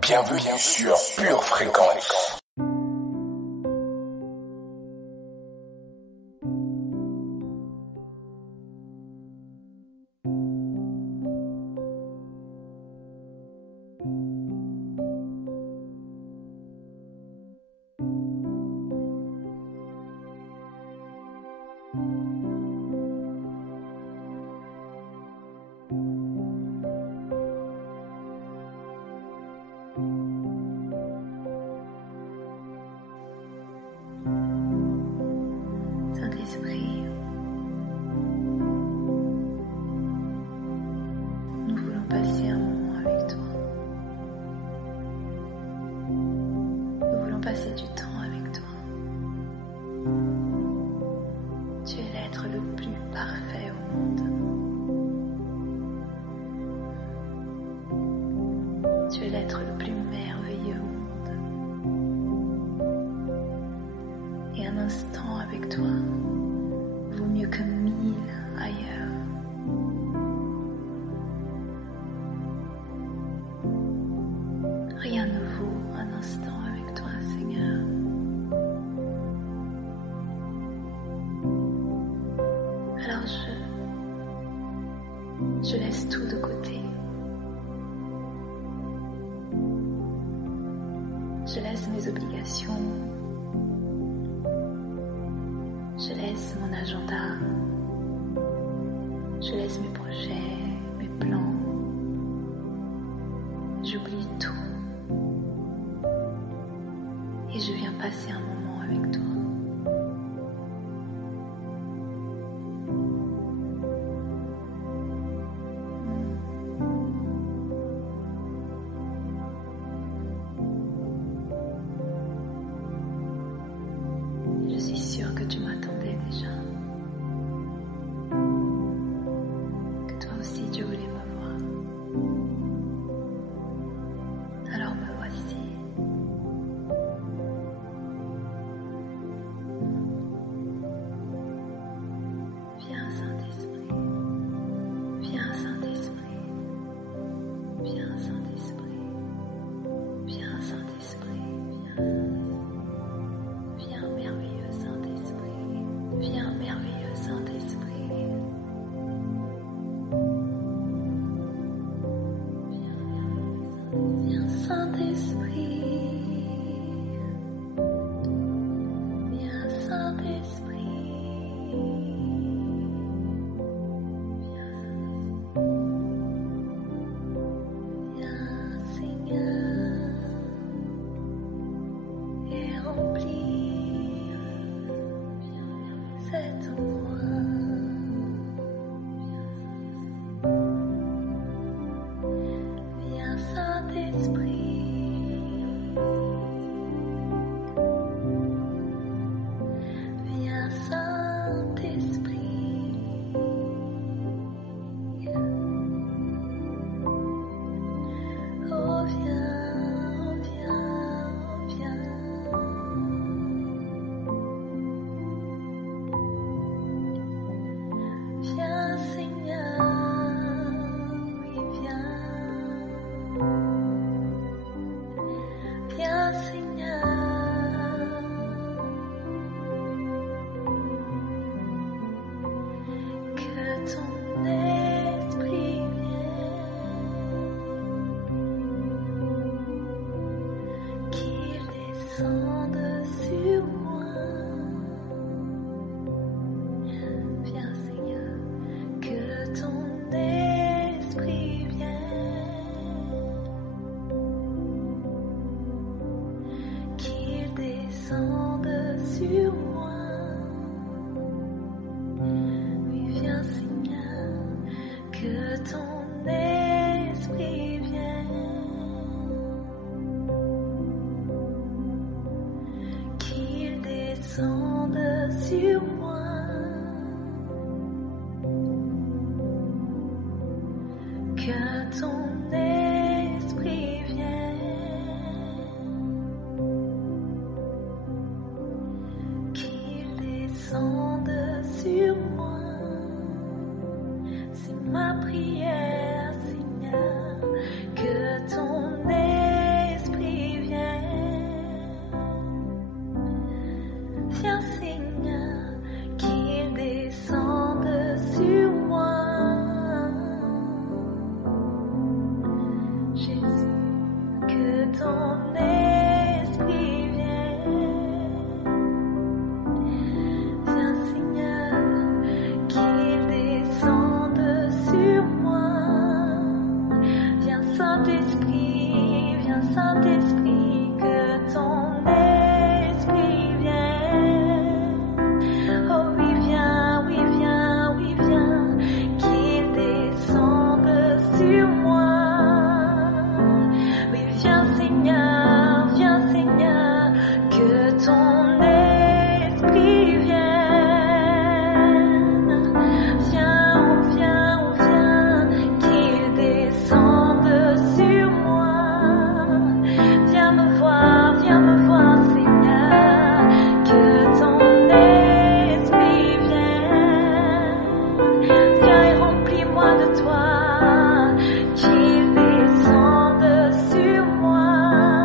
Bienvenue sur Pure Fréquence. Saint-Esprit, nous voulons passer un moment avec toi. Nous voulons passer du temps avec toi. Tu es l'être le plus parfait au monde. Tu es l'être le plus merveilleux au monde. Et un instant avec toi vaut mieux que 1000 ailleurs. Rien ne vaut un instant avec toi, Seigneur. Alors je laisse tout de côté. Je laisse mes obligations. Je laisse mon agenda. Je laisse mes projets, mes plans. J'oublie tout. Et je viens passer un moment avec toi. Je suis sûre que tu m'attendais déjà. Que toi aussi tu voulais me voir. Alors me voici. Viens Saint-Esprit. Viens Saint-Esprit. Viens Saint-Esprit. Viens Saint-Esprit. Viens merveilleux Saint-Esprit. Viens merveilleux Saint-Esprit. Viens Saint-Esprit. Viens Saint-Esprit. Viens Seigneur et remplir cet endroit. Viens Saint-Esprit. Viens Saint-Esprit. Oh viens, oh viens, oh viens. Viens Seigneur, oui viens. Viens Seigneur. Que ton esprit vienne. Qu'il descende sur moi. Viens Seigneur. Que ton esprit vienne. Qu'il descende sur moi. Oui, viens Seigneur. Que ton esprit vienne. Qu'il descende sur moi. Que ton esprit vienne. Qu'il descende sur moi. C'est ma prière, Seigneur. Que ton esprit que ton esprit vienne. Viens Seigneur, qu'il descende sur moi. Viens Saint-Esprit, que ton esprit vienne. Oh oui, viens, qu'il descende sur moi. Oui, viens Seigneur, que ton esprit vienne. Viens, qu'il descende sur moi. Viens me voir, Seigneur, que ton esprit vienne. Viens et remplis-moi de toi, qu'il descende sur moi.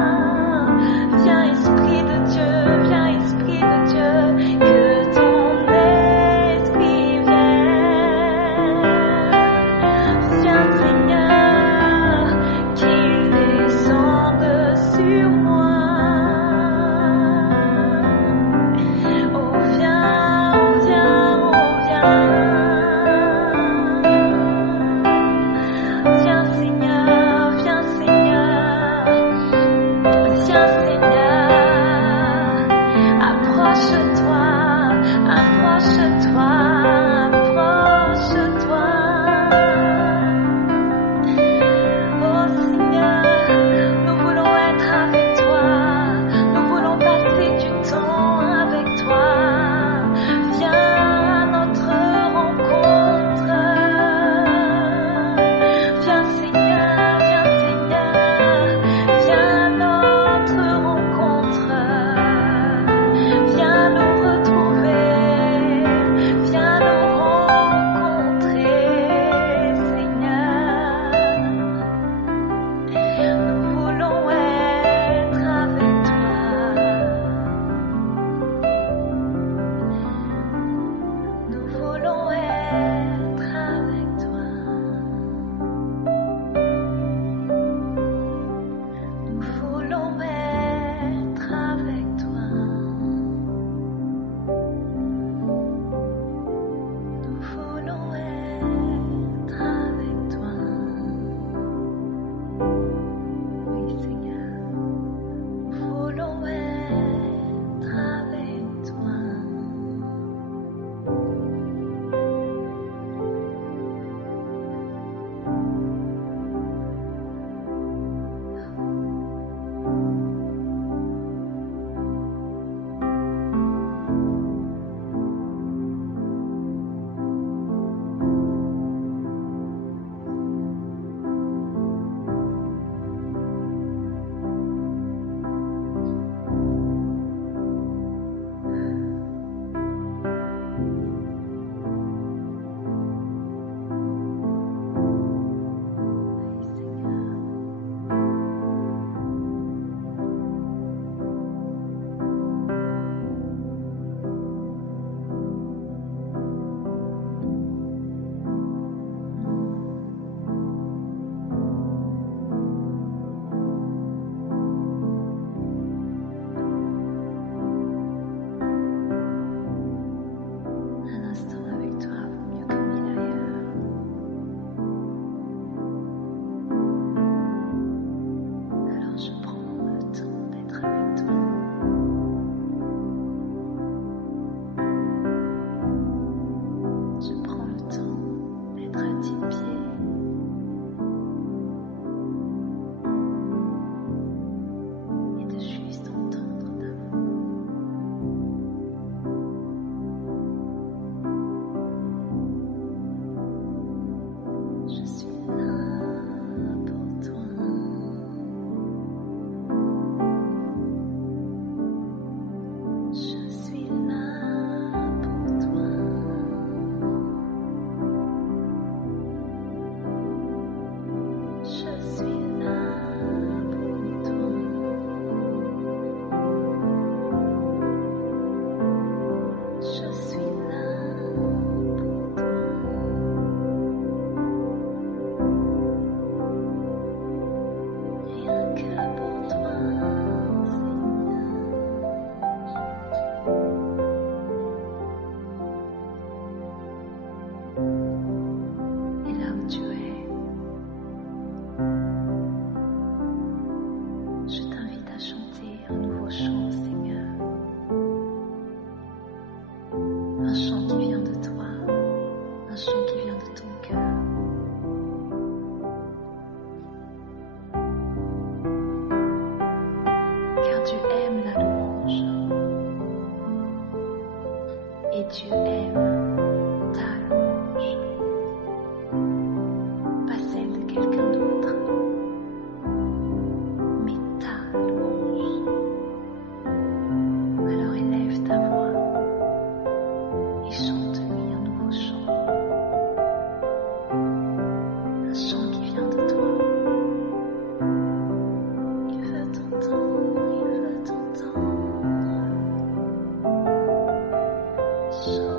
tu aimes ta louange, pas celle de quelqu'un d'autre, mais ta louange. Alors élève ta voix et chante-lui un nouveau chant, un chant qui vient de toi. Il veut t'entendre, il veut t'entendre. Chante.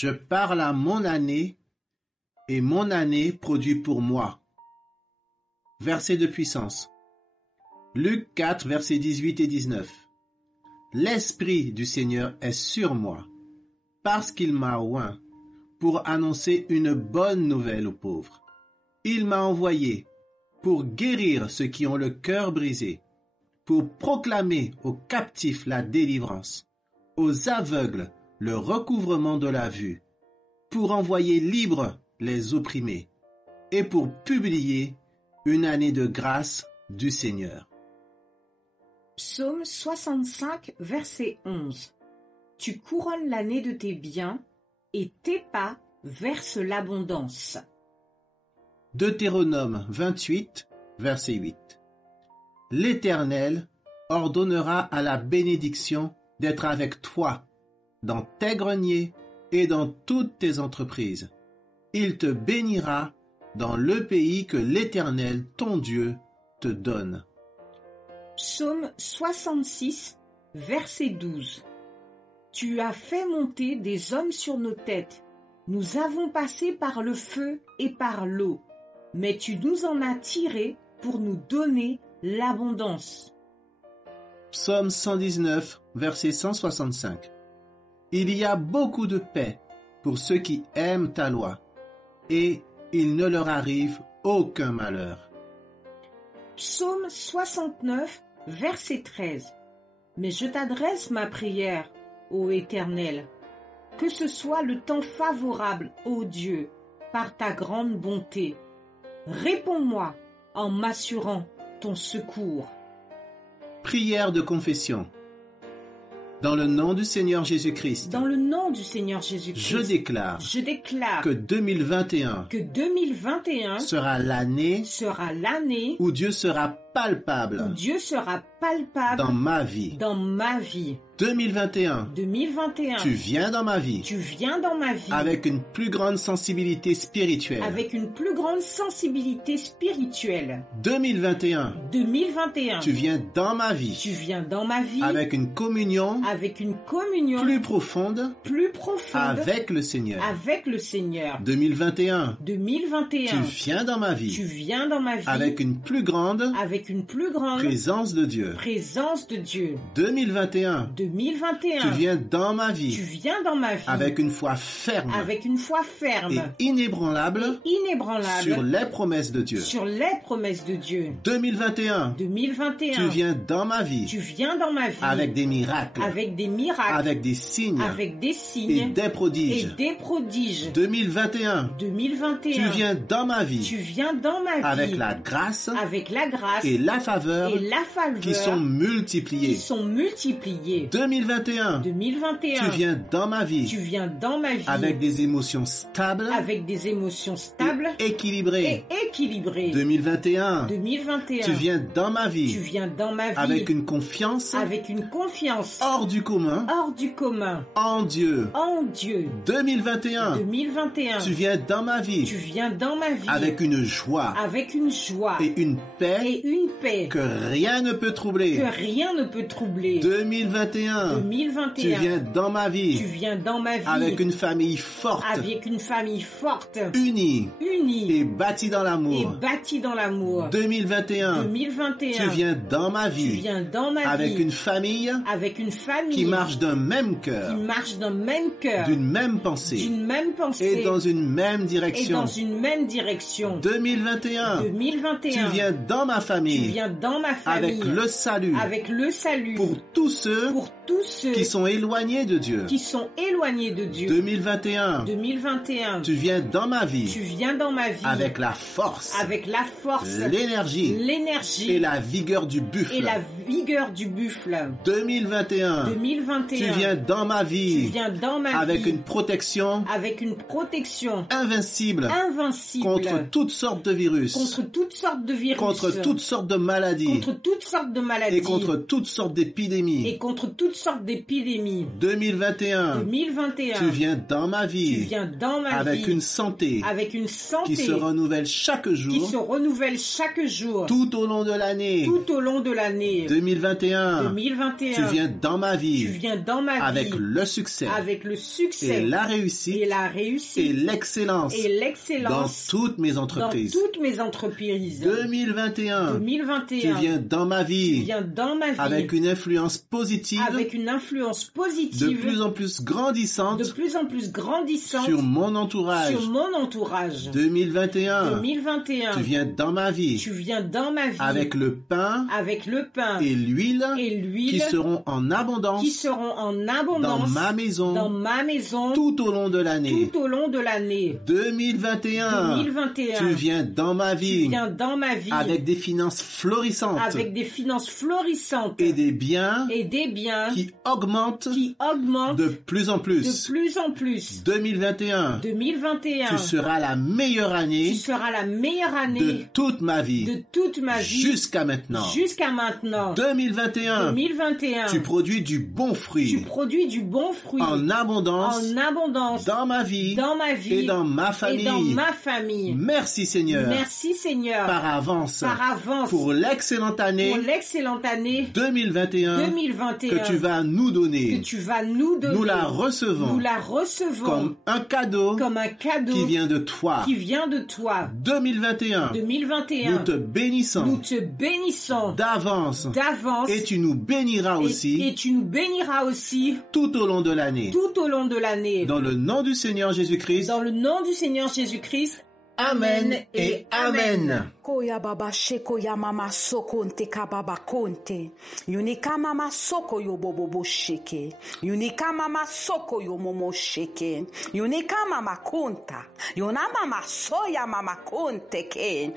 Je parle à mon année et mon année produit pour moi. Verset de puissance. Luc 4, versets 18 et 19. L'Esprit du Seigneur est sur moi, parce qu'il m'a oint pour annoncer une bonne nouvelle aux pauvres. Il m'a envoyé pour guérir ceux qui ont le cœur brisé, pour proclamer aux captifs la délivrance, aux aveugles le recouvrement de la vue, pour envoyer libres les opprimés, et pour publier une année de grâce du Seigneur. Psaume 65, verset 11. Tu couronnes l'année de tes biens, et tes pas versent l'abondance. Deutéronome 28, verset 8. L'Éternel ordonnera à la bénédiction d'être avec toi dans tes greniers et dans toutes tes entreprises. Il te bénira dans le pays que l'Éternel, ton Dieu, te donne. Psaume 66, verset 12. Tu as fait monter des hommes sur nos têtes. Nous avons passé par le feu et par l'eau, mais tu nous en as tirés pour nous donner l'abondance. Psaume 119, verset 165. Il y a beaucoup de paix pour ceux qui aiment ta loi, et il ne leur arrive aucun malheur. Psaume 69, verset 13. Mais je t'adresse ma prière, ô Éternel, que ce soit le temps favorable, ô Dieu, par ta grande bonté. Réponds-moi en m'assurant ton secours. Prière de confession. Dans le nom du Seigneur Jésus-Christ, Dans le nom du Seigneur Jésus-Christ, je déclare que que 2021 sera l'année où Dieu sera palpable où Dieu sera palpable dans ma vie. 2021, tu viens dans ma vie avec une plus grande sensibilité spirituelle. 2021, tu viens dans ma vie avec une communion plus profonde avec le Seigneur. 2021, tu viens dans ma vie avec une plus grande présence de Dieu. 2021, tu viens dans ma vie avec une foi ferme et inébranlable sur les promesses de Dieu. 2021, tu viens dans ma vie avec des miracles, avec des signes et des prodiges. 2021, tu viens dans ma vie avec la grâce et la faveur qui sont multipliées. 2021, tu viens dans ma vie avec des émotions stables et équilibrées. 2021, tu viens dans ma vie avec une confiance hors du commun en Dieu. 2021, tu viens dans ma vie avec une joie et une paix que rien ne peut troubler. 2021, tu viens dans ma vie avec une famille forte, unie et bâtie dans l'amour. 2021, tu viens dans ma vie avec une famille qui marche d'un même cœur, d'une même pensée et dans une même direction. 2021, tu viens dans ma famille avec le salut pour tous ceux qui sont éloignés de Dieu. 2021, tu viens dans ma vie avec la force, l'énergie et la vigueur du buffle. 2021, tu viens dans ma vie avec une protection invincible contre toutes sortes de virus, contre toutes sortes de maladies contre toutes sortes de maladies et contre toutes sortes d'épidémies. et contre toutes sortes d'épidémies. 2021, 2021, tu viens dans ma tu vie viens dans ma avec vie une santé avec une santé qui se renouvelle chaque qui jour se renouvelle chaque jour, tout au long de l'année. tout au long de l'année. 2021, 2021, tu viens dans ma tu vie viens dans ma avec vie le succès avec le et succès la et réussite la et réussite l'excellence et dans l'excellence toutes mes dans entreprises. toutes mes entreprises. 2021, 2021, tu viens dans ma tu vie viens dans ma vie avec une influence positive avec une influence de positive plus en plus grandissante de plus en plus grandissante sur mon entourage. sur mon entourage. 2021, 2021, tu viens dans ma vie tu viens dans ma vie avec le pain avec le pain et l'huile et qui l'huile seront en abondance qui seront en dans abondance ma maison dans ma maison tout au long de l'année. tout au long de l'année. 2021, 2021, tu viens dans ma tu vie viens dans ma vie avec des finances florissantes avec des finances florissantes et des biens et des biens qui augmentent qui augmentent de plus en de plus. plus en plus. 2021, 2021, tu seras la meilleure tu année seras la meilleure de année toute ma de vie toute ma vie jusqu'à maintenant. jusqu'à maintenant. 2021, 2021, tu produis du bon tu fruit produis du bon fruit en abondance en abondance dans ma vie dans ma vie et dans ma et famille. dans ma famille. Merci Seigneur Merci Seigneur par avance pour l'excellente année pour l'excellente année 2021 2021 que tu vas nous que donner. tu vas nous donner. Nous la recevons Nous la recevons comme un cadeau comme un cadeau qui vient de toi. qui vient de toi. 2021, 2021, nous te bénissons nous te bénissons d'avance d'avance et tu nous béniras et aussi tu nous béniras aussi tout au long de l'année. tout au long de l'année. Dans le nom du Seigneur Jésus-Christ, Dans le nom du Seigneur Jésus-Christ, Amen et Amen. Koya baba sheko ya mama soko nteka baba konte. Yunika mama soko yo bobo sheke. Yunika mama soko yo momo sheke. Yunika mama konta. Yona mama soya mama konte ke.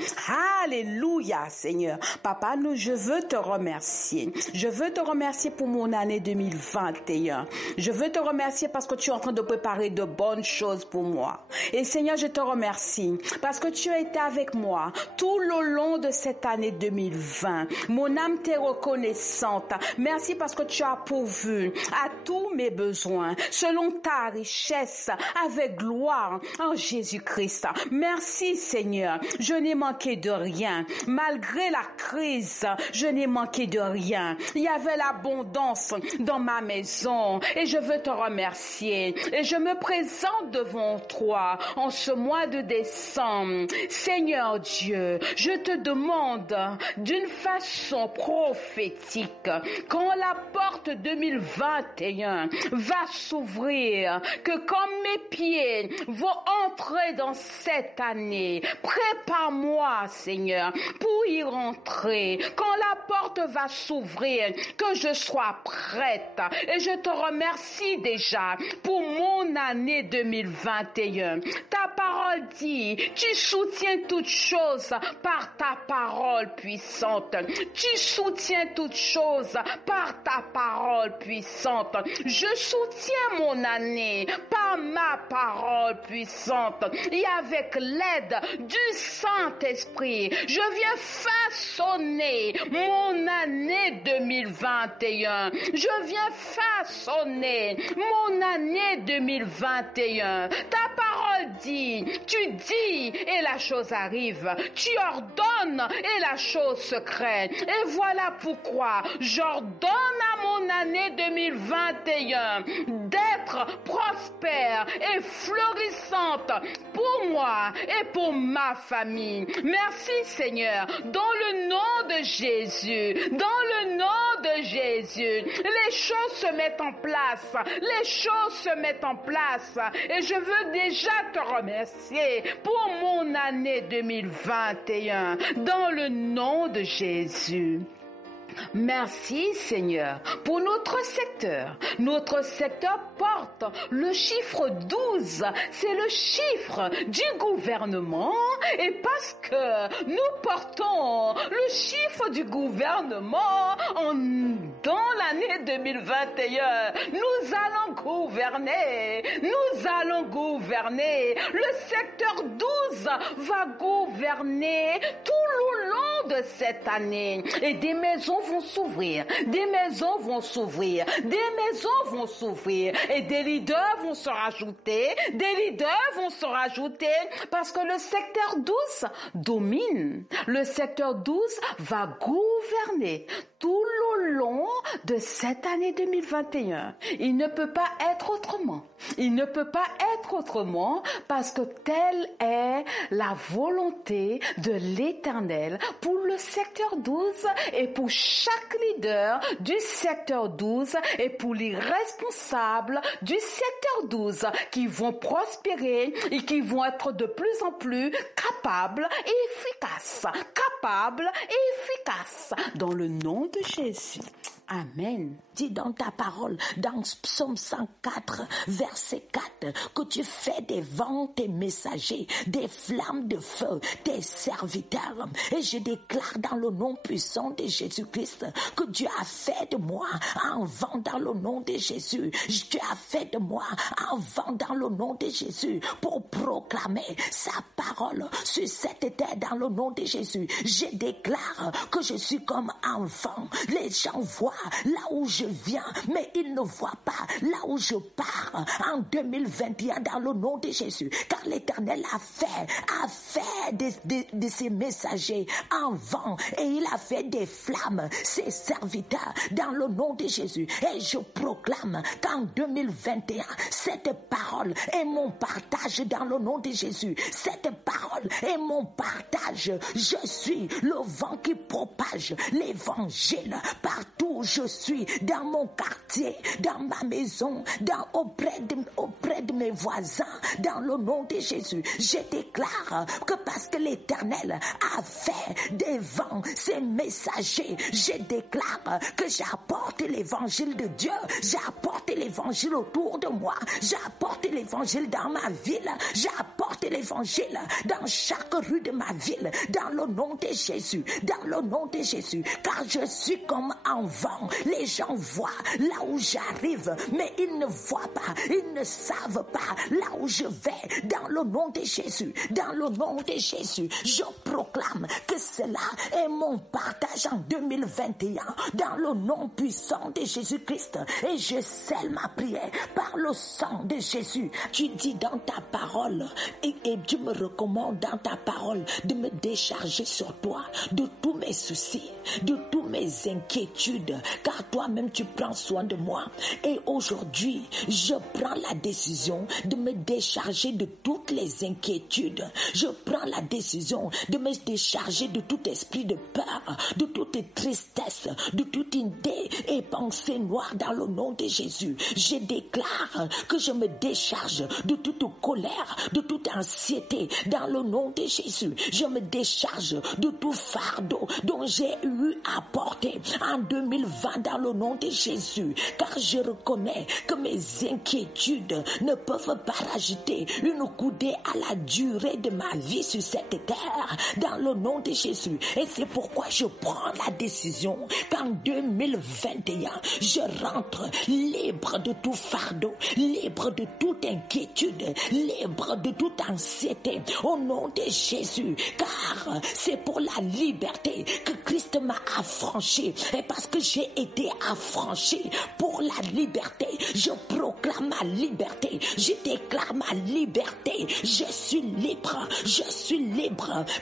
Alléluia Seigneur. Papa, je veux te remercier. Je veux te remercier pour mon année 2021. Je veux te remercier parce que tu es en train de préparer de bonnes choses pour moi. Et Seigneur, je te remercie parce que tu as été avec moi tout le long de cette année 2020. Mon âme t'est reconnaissante. Merci parce que tu as pourvu à tous mes besoins selon ta richesse avec gloire en Jésus-Christ. Merci Seigneur. Je n'ai manqué de rien. Malgré la crise, je n'ai manqué de rien. Il y avait l'abondance dans ma maison et je veux te remercier. Et je me présente devant toi en ce mois de décembre. Seigneur Dieu, je te demande d'une façon prophétique, quand la porte 2021 va s'ouvrir, que comme mes pieds vont entrer dans cette année, prépare-moi Seigneur pour y rentrer. Quand la porte va s'ouvrir, que je sois prête. Et je te remercie déjà pour mon année 2021. Ta parole dit, tu soutiens toutes choses par ta parole puissante. Tu soutiens toutes choses par ta parole puissante. Je soutiens mon année par ma parole puissante. Et avec l'aide du Saint-Esprit, je viens façonner mon année 2021. Je viens façonner mon année 2021. Ta parole dit, tu dis et la chose arrive. Tu ordonnes et la chose se crée. Et voilà pourquoi j'ordonne à mon année 2021 d'être prospère et florissante pour moi et pour ma famille. Merci Seigneur, dans le nom de Jésus, dans le nom de Jésus, les choses se mettent en place, les choses se mettent en place et je veux déjà te remercier pour mon année 2021, dans le nom de Jésus. Merci Seigneur pour notre secteur. Notre secteur porte le chiffre 12. C'est le chiffre du gouvernement et parce que nous portons le chiffre du gouvernement dans l'année 2021, nous allons gouverner. Nous allons gouverner. Le secteur 12 va gouverner tout le long de cette année. Et des maisons vont s'ouvrir. Des maisons vont s'ouvrir. Des maisons vont s'ouvrir. Et des leaders vont se rajouter. Des leaders vont se rajouter. Parce que le secteur 12 domine. Le secteur 12 va gouverner tout le long de cette année 2021. Il ne peut pas être autrement. Il ne peut pas être autrement parce que telle est la volonté de l'Éternel pour le secteur 12 et pour chaque leader du secteur 12 et pour les responsables du secteur 12 qui vont prospérer et qui vont être de plus en plus capables et efficaces. Capables et efficaces dans le nom de Jésus. Amen. Dis dans ta parole, dans Psaume 104, verset 4, que tu fais des vents tes messagers, des flammes de feu, tes serviteurs. Et je déclare dans le nom puissant de Jésus-Christ que Dieu a fait de moi un vent dans le nom de Jésus. Dieu a fait de moi un vent dans le nom de Jésus pour proclamer sa parole sur cette terre dans le nom de Jésus. Je déclare que je suis comme un vent. Les gens voient là où je viens, mais ils ne voient pas là où je pars en 2021 dans le nom de Jésus. Car l'Éternel a fait de ses messagers un vent et il a fait des flammes, ses serviteurs dans le nom de Jésus. Et je proclame qu'en 2021, cette parole est mon partage dans le nom de Jésus. Cette parole est mon partage. Je suis le vent qui propage l'évangile partout où je suis, dans mon quartier, dans ma maison, auprès de mes voisins, dans le nom de Jésus. Je déclare que parce que l'Éternel a fait des vents ses messagers, je déclare que j'apporte l'évangile de Dieu, j'apporte l'évangile autour de moi, j'apporte l'évangile dans ma ville, j'apporte l'évangile dans chaque rue de ma ville, dans le nom de Jésus, dans le nom de Jésus, car je suis comme un vent. Les gens voient là où j'arrive, mais ils ne voient pas, ils ne savent pas là où je vais. Dans le nom de Jésus, dans le nom de Jésus, je proclame que cela est mon partage en 2021, dans le nom puissant de Jésus-Christ. Et je scelle ma prière par le sang de Jésus. Tu dis dans ta parole, et tu me recommandes dans ta parole de me décharger sur toi de tous mes soucis, de tous mes inquiétudes, car toi-même tu prends soin de moi. Et aujourd'hui, je prends la décision de me décharger de toutes les inquiétudes. Je prends la décision de me décharger de tout esprit de peur, de toute tristesse, de toute idée et pensée noire dans le nom de Jésus. Je déclare que je me décharge de toute colère, de toute anxiété dans le nom de Jésus. Je me décharge de tout fardeau dont j'ai eu à porter en 2020 dans le nom de Jésus, car je reconnais que mes inquiétudes ne peuvent pas rajouter une coudée à la durée de ma vie sur cette terre, dans le nom de Jésus. Et c'est pourquoi je prends la décision qu'en 2021, je rentre libre de tout fardeau, libre de toute inquiétude, libre de toute anxiété, au nom de Jésus, car c'est pour la liberté que Christ m'a affranchi. Et parce que j'ai été affranchi pour la liberté, je proclame ma liberté, je déclare ma liberté. Je suis libre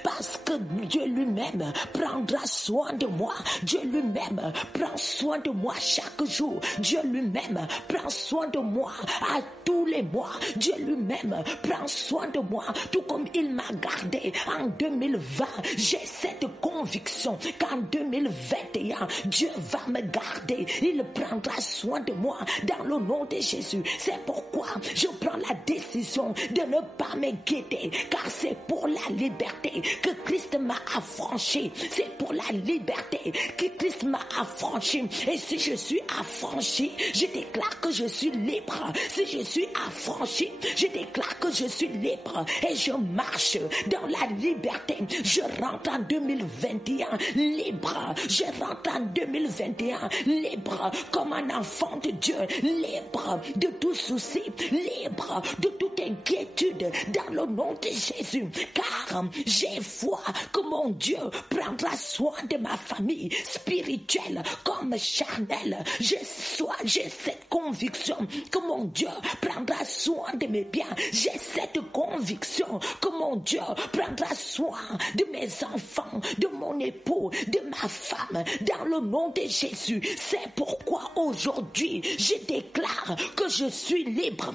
parce que Dieu lui-même prendra soin de moi. Dieu lui-même prend soin de moi chaque jour. Dieu lui-même prend soin de moi à tous les mois. Dieu lui-même prend soin de moi, tout comme il m'a gardé en 2020. J'ai cette conviction qu'en 2021, Dieu va me garder. Il prendra soin de moi dans le nom de Jésus. C'est pourquoi je prends la décision de ne pas m'inquiéter, car c'est pour la liberté que Christ m'a affranchi. C'est pour la liberté que Christ m'a affranchi. Et si je suis affranchi, je déclare que je suis libre. Si je suis affranchi, je déclare que je suis libre. Et je marche dans la liberté. Je rentre en 2021 libre. Je rentre en 2021 libre comme un enfant de Dieu, libre de tout souci, libre de toute inquiétude dans le nom de Jésus. Car j'ai foi que mon Dieu prendra soin de ma famille spirituelle comme charnelle. J'ai cette conviction que mon Dieu prendra soin de mes biens. J'ai cette conviction que mon Dieu prendra soin de mes enfants, de mon époux, de ma femme, dans le nom de Jésus. C'est pourquoi aujourd'hui, je déclare que je suis libre.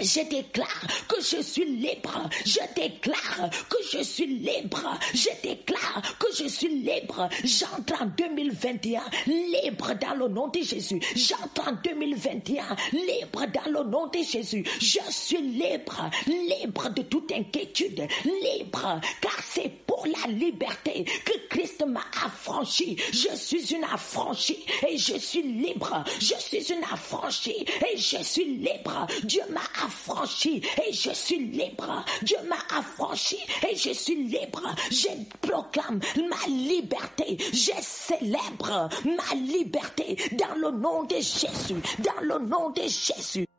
Je déclare que je suis libre. Je déclare que je suis libre. Je déclare que je suis libre. J'entre en 2021 libre dans le nom de Jésus. J'entre en 2021 libre dans le nom de Jésus. Je suis libre, libre de toute inquiétude, libre, car c'est pour la liberté que Christ m'a affranchi. Je suis une affranchie et je suis libre. Je suis une affranchie et je suis libre. Dieu m'a affranchi et je suis libre. Dieu m'a affranchi et je suis libre. Je proclame ma liberté. Je célèbre ma liberté dans le nom de Jésus. Dans le nom de Jésus.